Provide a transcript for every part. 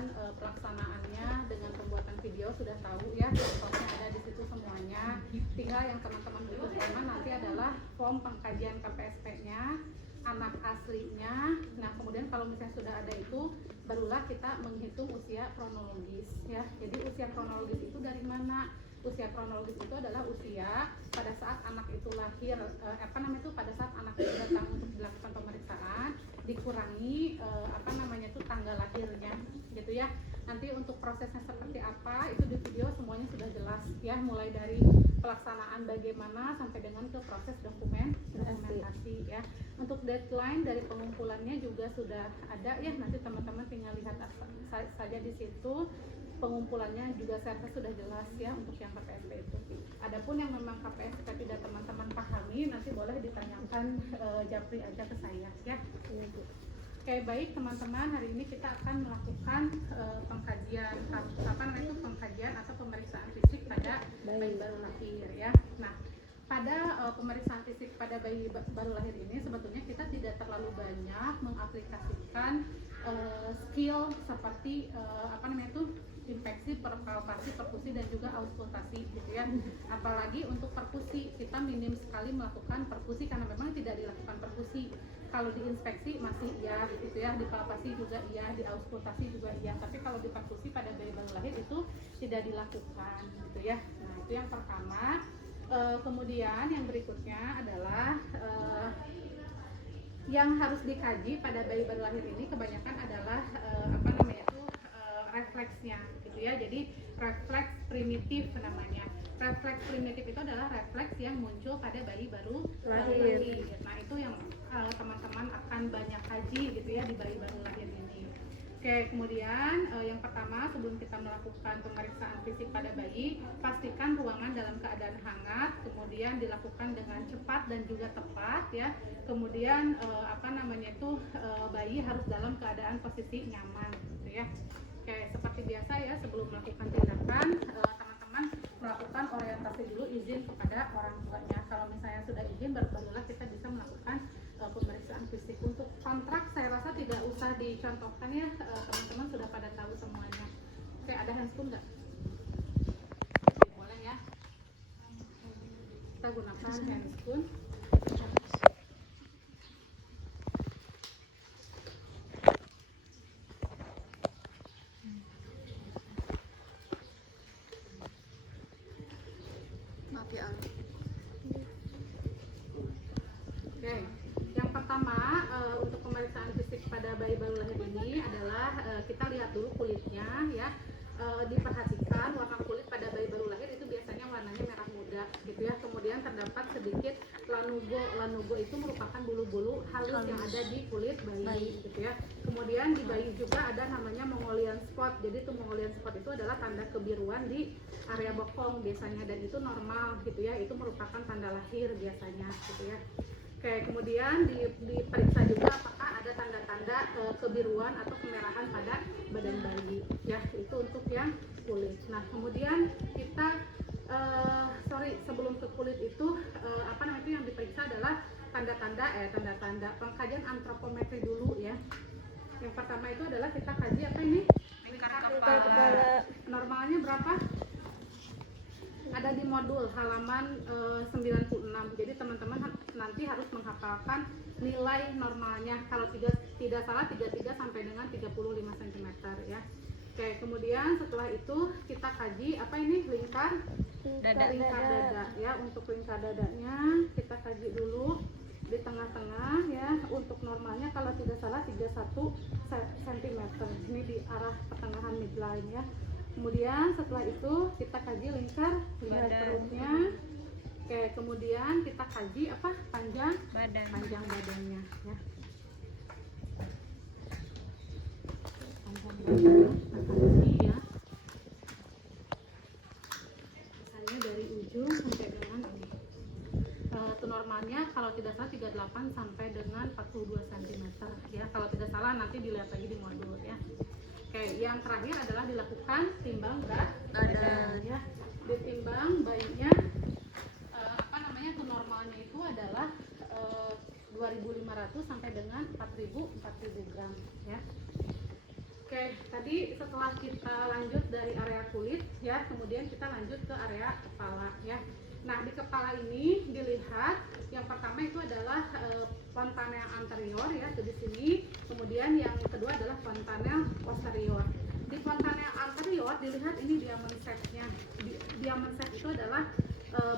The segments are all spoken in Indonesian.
kemudian pelaksanaannya dengan pembuatan video sudah tahu ya, contohnya ada di situ semuanya. Tinggal yang teman-teman butuhkan nanti adalah form pengkajian KPSP-nya, anak aslinya. Nah kemudian kalau misalnya sudah ada itu, barulah kita menghitung usia kronologis ya. Jadi usia kronologis itu dari mana? Usia kronologis itu adalah usia pada saat anak itu lahir, pada saat anak itu datang untuk dilakukan pemeriksaan, dikurangi tanggal lahirnya gitu ya. Nanti untuk prosesnya seperti apa itu di video semuanya sudah jelas ya, mulai dari pelaksanaan bagaimana sampai dengan ke proses dokumentasi ya. Untuk deadline dari pengumpulannya juga sudah ada ya, nanti teman-teman tinggal lihat saja di situ. Pengumpulannya juga saya sudah jelas ya untuk yang KPSP itu. Adapun yang memang KPSP tidak teman-teman pahami, nanti boleh ditanyakan japri aja ke saya ya. Oke, baik teman-teman, hari ini kita akan melakukan pengkajian atau pemeriksaan fisik pada bayi baru lahir ya. Nah, pada pemeriksaan fisik pada bayi baru lahir ini sebetulnya kita tidak terlalu banyak mengaplikasikan skill seperti infeksi, palpasi, perkusi dan juga auskultasi gitu ya. Apalagi untuk perkusi kita minim sekali melakukan perkusi karena memang tidak dilakukan perkusi. Kalau diinspeksi masih iya gitu ya, di palpasi juga iya, di auskultasi juga iya. Tapi kalau di perkusi pada bayi baru lahir itu tidak dilakukan gitu ya. Nah itu yang pertama. Kemudian yang berikutnya adalah yang harus dikaji pada bayi baru lahir ini kebanyakan adalah refleksnya gitu ya. Jadi refleks primitif namanya. Refleks primitif itu adalah refleks yang muncul pada bayi baru lahir. Nah itu yang teman-teman akan banyak kaji gitu ya di bayi baru lahir ini. Oke, kemudian yang pertama sebelum kita melakukan pemeriksaan fisik pada bayi, pastikan ruangan dalam keadaan hangat, kemudian dilakukan dengan cepat dan juga tepat ya. Kemudian bayi harus dalam keadaan posisi nyaman gitu ya. Oke, seperti biasa ya, sebelum melakukan tindakan teman-teman melakukan orientasi dulu, izin kepada orang tuanya. Kalau misalnya sudah izin barulah kita bisa melakukan pemeriksaan fisik. Untuk kontrak saya rasa tidak usah dicontohkan ya, teman-teman sudah pada tahu semuanya. Oke, ada handscoon nggak? Boleh ya, kita gunakan handscoon. Oke, yang pertama untuk pemeriksaan fisik pada bayi baru lahir ini adalah kita lihat dulu kulitnya ya. Diperhatikan warna kulit pada bayi baru lahir itu biasanya warnanya merah muda gitu ya. Kemudian terdapat sedikit lanugo. Lanugo itu merupakan bulu-bulu halus yang ada di kulit bayi gitu ya. Kemudian di bayi juga ada namanya Mongolian spot. Jadi itu Mongolian spot itu adalah tanda kebiruan di area bokong biasanya, dan itu normal gitu ya. Itu merupakan tanda lahir biasanya gitu ya. Oke, kemudian diperiksa juga apakah ada tanda-tanda kebiruan atau kemerahan pada badan bayi ya, itu untuk yang kulit. Nah kemudian kita sebelum ke kulit itu yang diperiksa adalah tanda-tanda pengkajian antropometri dulu ya. Yang pertama itu adalah kita kaji lingkar kepala. Normalnya berapa? Ada di modul halaman 96. Jadi teman-teman nanti harus menghafalkan nilai normalnya. Kalau tidak salah 33 sampai dengan 35 cm ya. Oke, kemudian setelah itu kita kaji lingkar dada ya. Untuk lingkar dadanya kita kaji dulu di tengah-tengah ya. Untuk normalnya kalau tidak salah 31 cm. Ini di arah pertengahan midline ya. Kemudian setelah itu kita kaji lingkar perutnya. Oke, kemudian kita kaji panjang badannya ya. Panjang badannya kita kaji ya. Misalnya dari ujung sampai dengan ini. Itu normalnya kalau tidak salah 38 sampai dengan 42 cm ya. Kalau tidak salah nanti dilihat lagi di modul ya. Oke, yang terakhir adalah dilakukan timbang berat badan ya. Ditimbang bayinya itu normalnya itu adalah 2.500 sampai dengan 4.000 gram ya. Oke, Oke, tadi setelah kita lanjut dari area kulit ya, kemudian kita lanjut ke area kepala ya. Nah, di kepala ini dilihat yang pertama itu adalah fontanel anterior ya, itu di sini. Kemudian yang kedua adalah fontanel posterior. Di fontanel anterior dilihat ini diamond shape-nya. Diamond shape itu adalah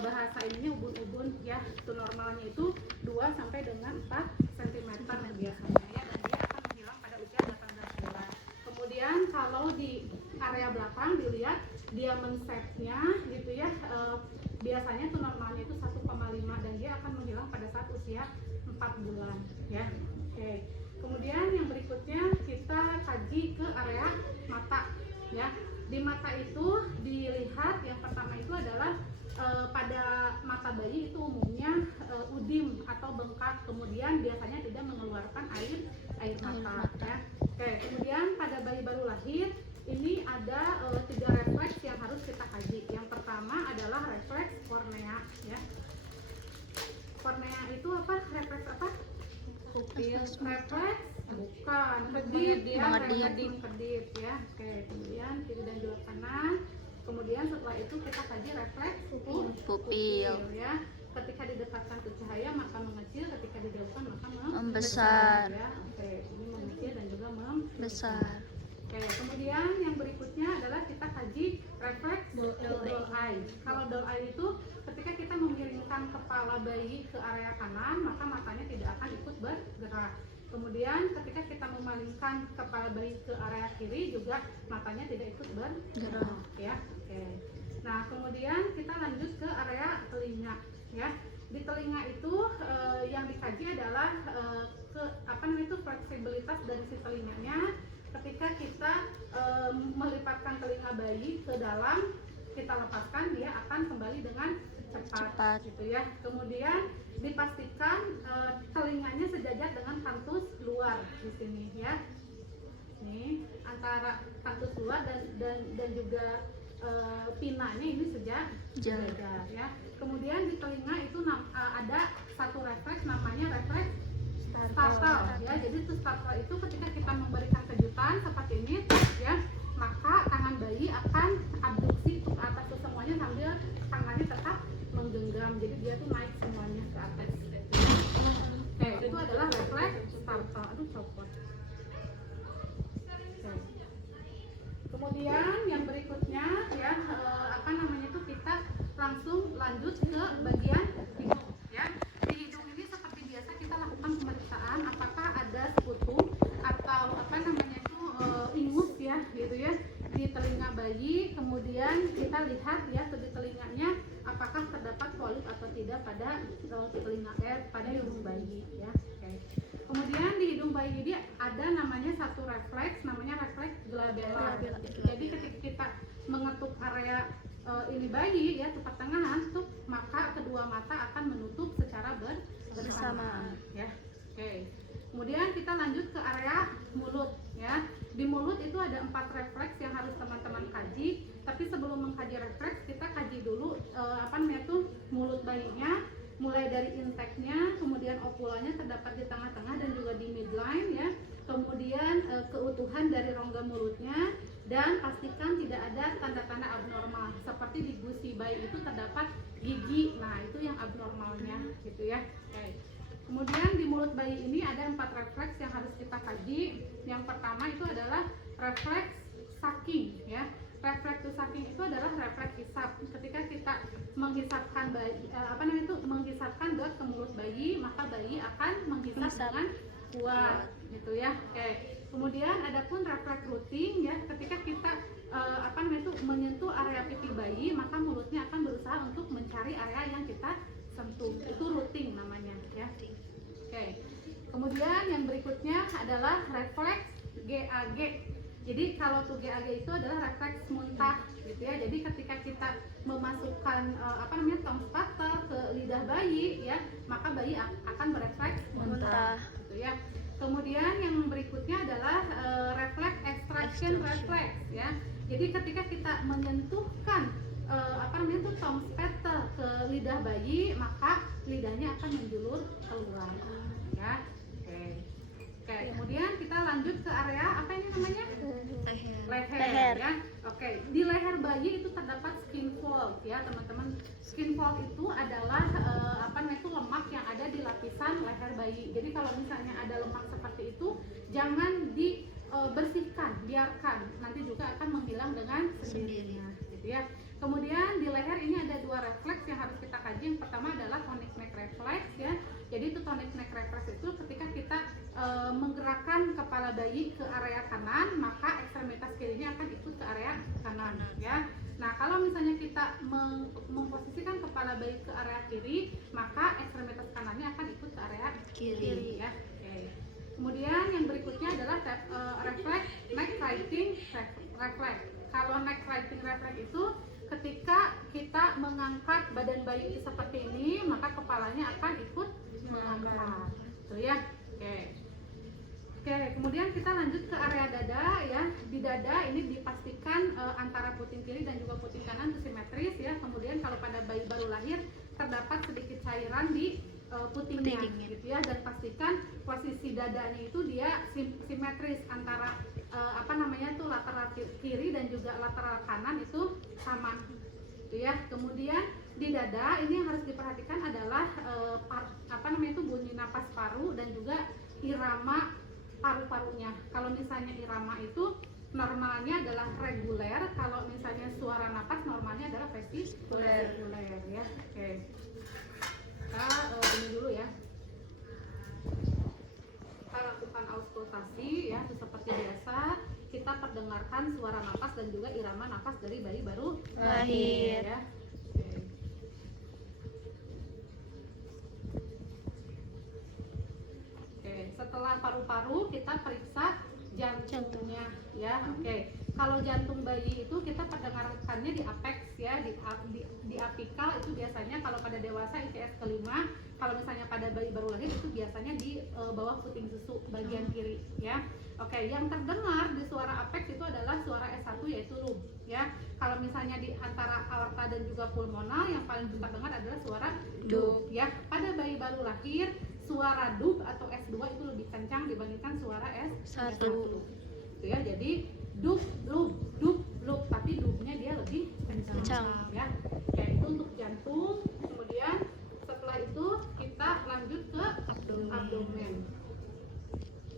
bahasa ininya ubun-ubun ya. Itu normalnya itu 2 sampai dengan 4 cm biasanya ya, dan dia akan menghilang pada usia 18 bulan. Kemudian kalau di area belakang dilihat diamond shape-nya gitu ya, biasanya itu normalnya itu 1,5 dan dia akan menghilang pada saat usia 4 bulan ya. Oke. Kemudian yang berikutnya kita kaji ke area mata ya. Di mata itu dilihat yang pertama itu adalah pada mata bayi itu umumnya udim atau bengkak, kemudian biasanya tidak mengeluarkan air mata ya. Oke, kemudian pada bayi baru lahir ini ada 3 refleks yang harus kita kaji. Yang pertama adalah refleks kornea ya. Kornea itu apa? Refleks apa? Pupil. Refleks bukan kedip, dia refleks kedip ya. Oke, kemudian kiri dan juga kanan. Kemudian setelah itu kita kaji refleks pupil ya. Ketika didekatkan ke cahaya maka mengecil, ketika dijauhkan maka membesar ya. Oke, ini mengecil dan juga membesar. Oke, kemudian yang berikutnya adalah kita kaji refleks doll eye. Kalau doll eye itu ketika kita memiringkan kepala bayi ke area kanan maka matanya tidak akan ikut bergerak. Kemudian ketika kita memalingkan kepala bayi ke area kiri juga matanya tidak ikut bergerak ya. Oke. Nah, kemudian kita lanjut ke area telinga ya. Di telinga itu yang dikaji adalah fleksibilitas dari si telinganya. Ketika kita melipatkan telinga bayi ke dalam, kita lepaskan, dia akan kembali dengan cepat. Gitu ya. Kemudian dipastikan telinganya sejajar dengan kantus luar di sini ya. Nih, antara kantus luar dan juga pinanya ini sejajar ya. Kemudian di telinga itu ada satu refleks namanya refleks startle ya. Jadi itu startle itu ketika kita memberikan kejutan seperti ini ya, maka tangan bayi akan abduksi ke atas tuh semuanya sambil tangannya tetap menggenggam. Jadi dia tuh naik semuanya ke atas gitu. Oke, itu adalah refleks startle. Aduh, copot. Oke. Kemudian yang berikutnya ya, kita langsung lanjut ke bagian hidung ya. Di hidung ini seperti biasa kita lakukan pemeriksaan apakah ada sekutu atau ingus ya gitu ya di telinga bayi. Kemudian kita lihat ya di telinganya apakah terdapat polip atau tidak pada pada hidung bayi ya. Oke. Kemudian di hidung bayi ini ada namanya satu refleks, namanya refleks glabellar. Jadi ketika kita mengetuk area ini bayi ya, tepat tangan tuh, maka kedua mata akan menutup secara bersamaan ya. Oke. Kemudian kita lanjut ke area mulut ya. Di mulut itu ada 4 refleks yang harus teman-teman kaji. Tapi sebelum mengkaji refleks, kita kaji dulu mulut bayinya, mulai dari inteknya, kemudian opulanya terdapat di tengah-tengah dan juga di midline ya. Kemudian keutuhan dari rongga mulutnya, dan pastikan tidak ada tanda-tanda abnormal seperti di gusi bayi itu terdapat gigi. Nah, itu yang abnormalnya gitu ya. Oke. Kemudian di mulut bayi ini ada 4 refleks yang harus kita kaji. Yang pertama itu adalah refleks sucking ya. Refleks sucking itu adalah refleks hisap. Ketika kita menghisapkan menghisapkan gas ke mulut bayi, maka bayi akan menghisap dengan kuat gitu ya. Oke. Kemudian ada pun refleks rooting ya. Ketika kita menyentuh area pipi bayi, maka mulutnya akan berusaha untuk mencari area yang kita sentuh. Itu rooting namanya ya. Oke. Kemudian yang berikutnya adalah refleks GAG. Jadi kalau tuh GAG itu adalah refleks muntah gitu ya. Jadi ketika kita memasukkan tong starter ke lidah bayi ya, maka bayi akan berefleks muntah gitu ya. Kemudian yang berikutnya adalah refleks extraction reflex ya. Jadi ketika kita menyentuhkan tong spatter ke lidah bayi, maka lidahnya akan menjulur keluar ya. Oke. Kemudian kita lanjut ke area apa ini namanya? leher. Ya. Oke, di leher bayi itu terdapat skin fold ya teman-teman. Skin fold itu adalah itu lemak yang ada di lapisan leher bayi. Jadi kalau misalnya ada lemak seperti itu, jangan dibersihkan, biarkan. Nanti juga akan menghilang dengan sendirinya, gitu ya. Kemudian di leher ini ada dua refleks yang harus kita kaji. Yang pertama adalah tonic neck reflex ya. Jadi itu tonic neck reflex itu ketika kita menggerakkan kepala bayi ke area kanan, maka ekstremitas kirinya akan ikut ke area kanan ya. Nah, kalau misalnya kita memposisikan kepala bayi ke area kiri, maka ekstremitas kanannya akan ikut ke area kiri ya. Oke. Kemudian yang berikutnya adalah reflex neck writing reflex. Kalau neck writing reflex itu ketika kita mengangkat badan bayi seperti ini, maka kepalanya akan ikut mengangkat. Tuh ya. Oke, kemudian kita lanjut ke area dada ya. Di dada ini dipastikan antara puting kiri dan juga puting kanan itu simetris ya. Kemudian kalau pada bayi baru lahir terdapat sedikit cairan di putingnya gitu ya, dan pastikan posisi dadanya itu dia simetris antara lateral kiri dan juga lateral kanan itu sama gitu ya. Kemudian di dada ini yang harus diperhatikan adalah bunyi napas paru dan juga irama paru-parunya. Kalau misalnya irama itu normalnya adalah reguler, kalau misalnya suara napas normalnya adalah vesikuler ya. Oke. Kita ini dulu ya. Kita lakukan auskultasi ya, seperti biasa. Kita perdengarkan suara napas dan juga irama napas dari bayi baru lahir ya. Setelah paru-paru kita periksa jantungnya ya. Oke. Kalau jantung bayi itu kita perdengarkannya di apex ya, di apikal itu biasanya kalau pada dewasa ICS kelima. Kalau misalnya pada bayi baru lahir itu biasanya di bawah puting susu bagian kiri ya. Oke, yang terdengar di suara apex itu adalah suara S1 yaitu lub ya. Kalau misalnya di antara aorta dan juga pulmonal yang paling terdengar adalah suara dub ya. Pada bayi baru lahir suara dub atau S2 itu lebih kencang dibandingkan suara S1 gitu ya. Jadi dub lub, tapi dubnya dia lebih kencang ya. Oke, itu untuk jantung. Kemudian setelah itu kita lanjut ke abdomen.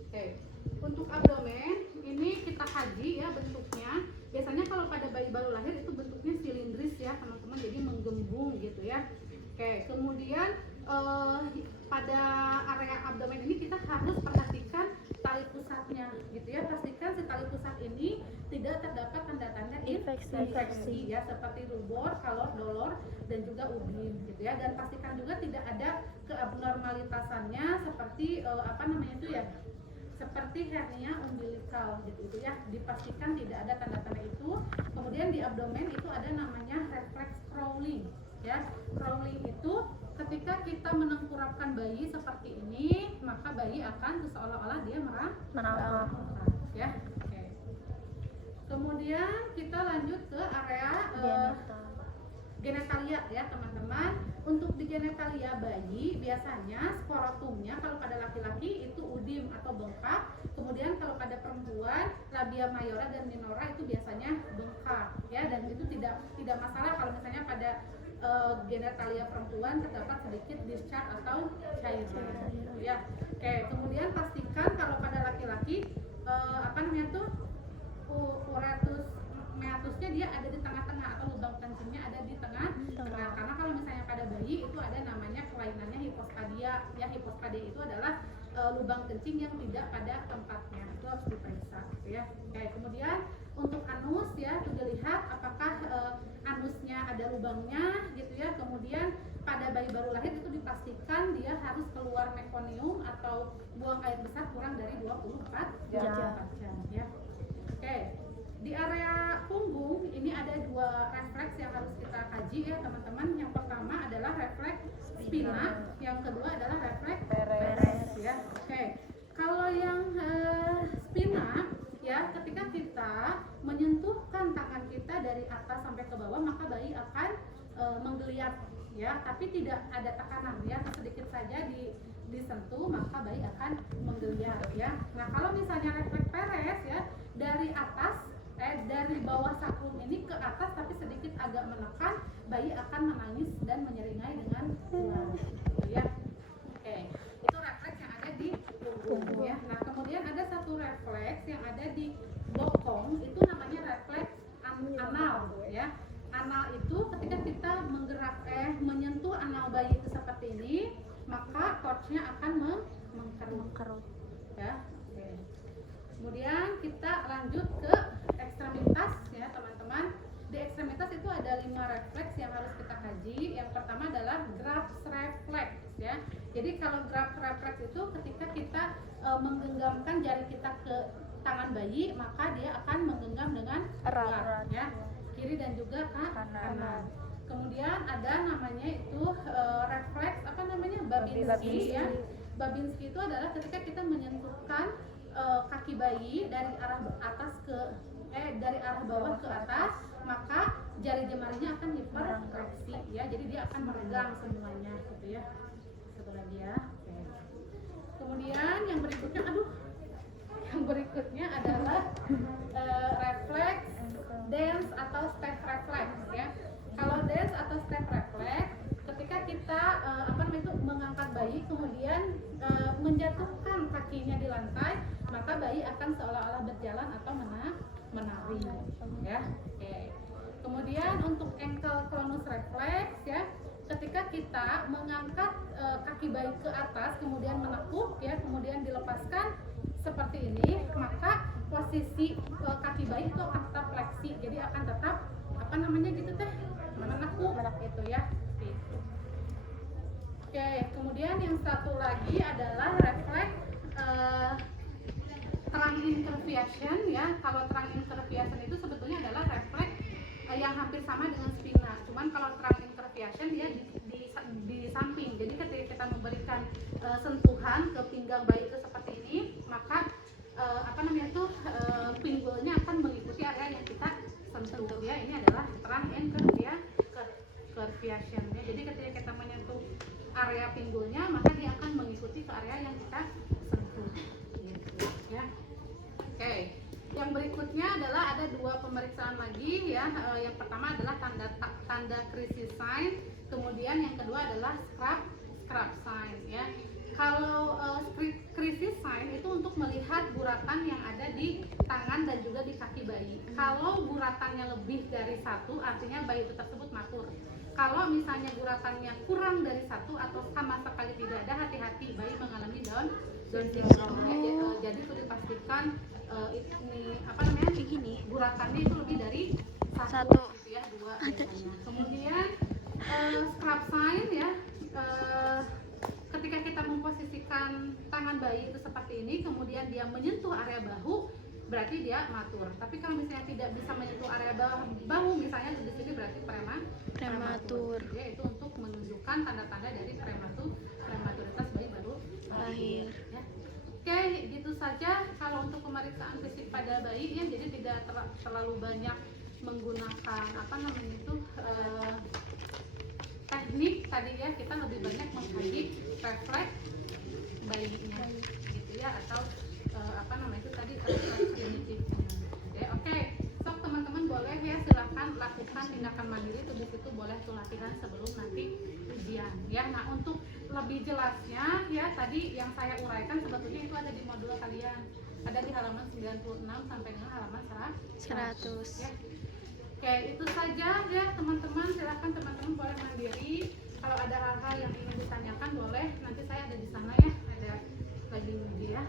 Oke, untuk abdomen ini kita kaji ya bentuknya. Biasanya kalau pada bayi baru lahir itu bentuknya silindris ya teman-teman, jadi menggembung gitu ya. Oke, kemudian pada area abdomen ini kita harus perhatikan tali pusatnya gitu ya. Pastikan si tali pusat ini tidak terdapat tanda-tanda infeksi ya, seperti rubor, kalor, dolor dan juga ubin gitu ya. Dan pastikan juga tidak ada keabnormalitasannya seperti seperti hernia umbilikal gitu ya. Dipastikan tidak ada tanda-tanda itu. Kemudian di abdomen itu ada namanya refleks crawling ya. Crawling itu ketika kita menengkurapkan bayi seperti ini, maka bayi akan seolah-olah dia merangkak ya. Oke. Kemudian kita lanjut ke area genitalia ya teman-teman. Untuk di genitalia bayi biasanya sporotumnya kalau pada laki-laki itu udim atau bengkak. Kemudian kalau pada perempuan labia mayora dan minora itu biasanya bengkak ya, dan itu tidak masalah kalau misalnya pada genitalia perempuan terdapat sedikit discharge atau cairan ya. Oke, kemudian pastikan kalau pada laki-laki uretus meatusnya dia ada di tengah-tengah atau lubang kencingnya ada di tengah-tengah. Karena kalau misalnya pada bayi itu ada namanya kelainannya hipospadia ya. Hipospadia itu adalah lubang kencing yang tidak pada tempatnya, itu harus diperiksa gitu ya. Oke, kemudian untuk anus ya, itu dilihat apakah anusnya ada lubangnya gitu ya. Kemudian pada bayi baru lahir itu dipastikan dia harus keluar mekonium atau buang air besar kurang dari 24 jam ya. Oke, di area punggung ini ada dua refleks yang harus kita kaji ya teman-teman. Yang pertama adalah refleks spina, yang kedua adalah refleks peres ya. Oke, kalau yang spina ya, ketika kita menyentuhkan tangan kita dari atas sampai ke bawah, maka bayi akan menggeliat ya, tapi tidak ada tekanan ya, sedikit saja disentuh maka bayi akan menggeliat ya. Nah, kalau misalnya refleks peres ya, dari atas dari bawah sakrum ini ke atas tapi sedikit agak menekan, bayi akan menangis dan menyeringai dengan gitu ya. Oke, itu refleks yang ada di punggung ya. Nah, kemudian ada satu refleks yang ada di bokong, itu namanya refleks anal ya. Anal itu ketika kita menyentuh anal bayi itu seperti ini, maka torchnya akan mengkerut ya. Oke. Kemudian kita lanjut ke ekstremitas ya teman-teman. Di ekstremitas itu ada 5 refleks yang harus kita kaji. Yang pertama adalah grasp reflex ya. Jadi kalau grasp reflex itu ketika kita menggenggamkan jari kita ke tangan bayi, maka dia akan menggenggam dengan erat ya, kiri dan juga kanan. Kemudian ada namanya itu refleks apa namanya, Babinski ya. Babinski itu adalah ketika kita menyentuhkan kaki bayi dari arah atas ke dari arah bawah ke atas, maka jari jemarinya akan hiperfleksi ya. Jadi dia akan meregang semuanya gitu ya. Satu lagi ya. Oke. Kemudian yang berikutnya adalah refleks dance atau step reflex ya. Kalau dance atau step reflex, ketika kita mengangkat bayi kemudian menjatuhkan kakinya di lantai, maka bayi akan seolah-olah berjalan atau menari ya. Oke. Kemudian untuk ankle clonus reflex ya, ketika kita mengangkat kaki bayi ke atas kemudian menekuk ya, kemudian dilepaskan seperti ini, maka posisi kaki bayi itu akan tetap fleksi, jadi akan tetap menekuk gitu ya. Oke, kemudian yang satu lagi adalah refleks trunk inversion ya. Kalau trunk inversion itu sebetulnya adalah refleks yang hampir sama dengan spina. Cuman kalau trunk inversion dia di samping. Jadi ketika kita memberikan sentuhan ke pinggang bayi itu seperti ini, maka pinggulnya akan mengikuti area yang kita sentuh ya. Ini adalah trunk inversion ya. Jadi ketika kita menyentuh area pinggulnya, maka dia akan mengikuti ke area yang kita sentuh gitu ya. Oke. Yang berikutnya adalah ada 2 pemeriksaan lagi ya. Yang pertama adalah tanda crisis sign, kemudian yang kedua adalah scrap sign ya. Kalau crisis sign itu untuk melihat guratan yang ada di tangan dan juga di kaki bayi. Kalau guratannya lebih dari 1, artinya bayi itu tersebut matur. Kalau misalnya guratannya kurang dari 1 atau sama sekali tidak ada, hati-hati, bayi mengalami Down syndrome ya. Jadi perlu dipastikan guratannya itu lebih dari 1 gitu ya, 2 biasanya. Kemudian scrap sign ya, ketika kita memposisikan tangan bayi itu seperti ini, kemudian dia menyentuh area bahu, berarti dia matur. Tapi kalau misalnya tidak bisa menyentuh area bahu, misalnya di sini berarti prematur. Ya, itu untuk menunjukkan tanda-tanda dari prematuritas bayi baru lahir. Ya. Oke, gitu saja kalau untuk pemeriksaan fisik pada bayi ya. Jadi tidak terlalu banyak menggunakan teknik tadi ya. Kita lebih banyak mengkaji refleks bayinya gitu ya, atau primitif. Oke. So teman-teman boleh ya, silahkan lakukan tindakan mandiri tuh, di situ boleh tuh latihan sebelum nanti ujian ya. Nah, untuk lebih jelasnya ya, tadi yang saya uraikan sebetulnya itu ada di modul kalian, ada di halaman 96 sampai dengan halaman 100 ya. Oke, itu saja ya teman-teman. Silahkan teman-teman boleh mandiri. Kalau ada hal-hal yang ingin ditanyakan boleh, nanti saya ada di sana ya, ada lagi ya.